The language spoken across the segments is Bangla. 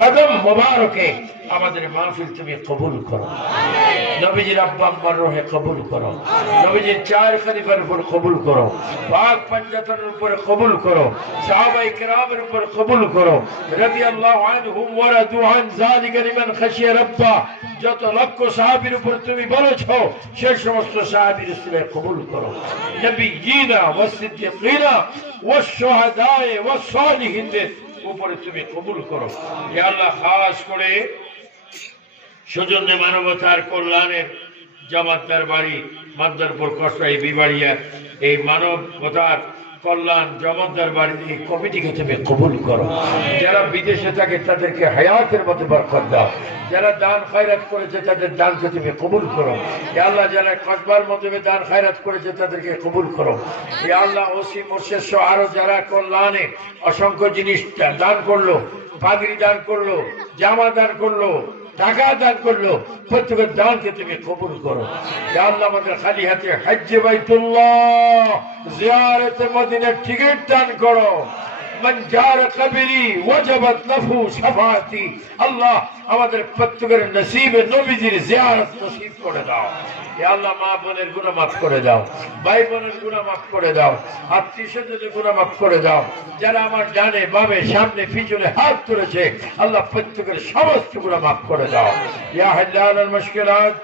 কদম মোবারকে আমাদের মাহফিল তুমি কবুল করো। নবীজির আব্বা আম্মার রোহে কবুল করো। নবীজির চার খলিফার উপর কবুল করো। পাক পঞ্জাতনের উপর কবুল করো। সাহাবাই কেরামের উপর কবুল করো। রবি আল্লাহ আনহুম ওয়ারাদু আন যালিকা লিমান খাশিয়া রাব্বা। যত লক্ষ সাহাবীর উপর তুমি বলেছ সেই সমস্ত সাহাবীর উসিলায় কবুল করো। নবীয়িনা ওয়াস সিদ্দিকিনা ওয়াস শুহাদায়ে ওয়াস সালিহিনদের উপরে তুমি কবুল করো। আল্লাহ খাস করে সৌজন্য মানবতার কল্যাণের জামাতার বাড়ি মাদ্দারপুর কসবাই বিবাড়িয়া এই মানবতার কল্যাণ জমাতদার বাড়ির এই কমিটিকে তুমি কবুল করো। যারা বিদেশে থাকে তাদেরকে হায়াতের মধ্যে বরকত দাও। যারা দান খায়রাত করেছে তাদের দানকে তুমি কবুল করো। আল্লাহ, যারা কসবার মাধ্যমে দান খায়রাত করেছে তাদেরকে কবুল করো। আল্লাহ ওসি সহ আরও যারা কল্যাণে অসংখ্য জিনিস দান করল পাগড়ি দান করল, জামা দান করল টাকা দান করল প্রত্যেকের দানকে তুমি কবুল করো। আমাদের খালি হাতে হাজ্যে বাইতুল্লাহ, জিয়ারতে মদিনার টিকিট দান করো। আল্লাহ আমাদের প্রত্যেকের নসিবে নবীজির জিয়ারত নসিব করে দাও। আল্লাহ, মা বোনের গুণা মাফ করে দাও, ভাই বোনের গুণা মাফ করে দাও, আত্মীয় স্বজনের গুণা মাফ করে দাও। যারা আমার ডানে, বামে, সামনে, পিছনে হাত তুলেছে, আল্লাহ প্রত্যেকের সমস্ত গুণা মাফ করে দাও। ইয়া হাল্লাল মুশকিলাত,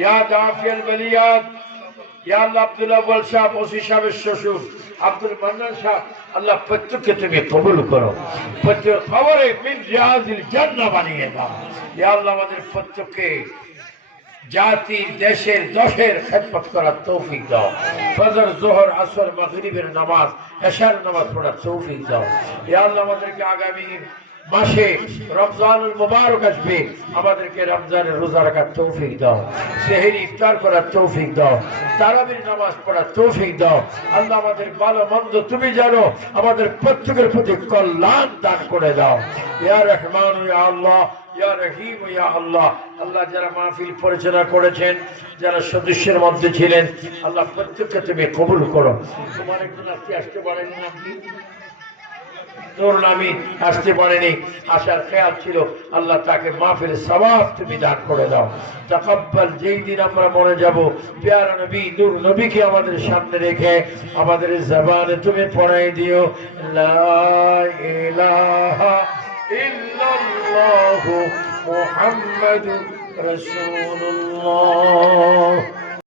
ইয়া দাফিয়াল বালিয়াত, ইয়া আল্লাহ আব্দুল আব্বাল সাহেব ওসি সাহেবের শ্বশুর আব্দুল মান্নান সাহেব, আল্লাহ প্রত্যেককে তুমি কবুল করো। প্রত্যেক খবরে মিন রিয়াজিল জান্নাহ বানিয়ে দাও। ইয়া আল্লাহ, আমাদের প্রত্যেককে জাতি, দেশের, দশের খেদমত করার তৌফিক দাও। ফজর, জোহর, আসর, মাগরিবের নামাজ, এশার নামাজ পড়ার তৌফিক দাও। ইয়া আল্লাহ, আমাদেরকে আগামী মাসে রমজানুল মুবারক আসবে, আমাদেরকে রমজানের রোজা রাখার তৌফিক দাও, সেহেরি ইফতার করার তৌফিক দাও, তারাবির নামাজ পড়ার তৌফিক দাও। আল্লাহ আমাদের ভালো মন্দ তুমি জানো, আমাদের প্রত্যেকের প্রতি কল্যাণ দান করে দাও। ইয়া রহমান, ইয়া আল্লাহ, ইয়া রহিম, ইয়া আল্লাহ। আল্লাহ যারা মাহফিল পরিচালনা করেছেন, যারা সদস্যের মধ্যে ছিলেন, আল্লাহ প্রত্যেককে তুমি কবুল করো। তোমার একজন আজকে আসতে পারেন ধরুন আমি আসতে পারিনি, আসার খেয়াল ছিল, আল্লাহ তাকে মাফের সবাব তুমি দান করে দাও। তাকাব্বাল যেই দিন আমরা মরে যাব, পেয়ারা নবী, নূর নবীকে আমাদের সামনে রেখে আমাদের জবানে তুমি পড়াই দিও ইল্লাল্লাহু মুহাম্মাদুর রাসূলুল্লাহ।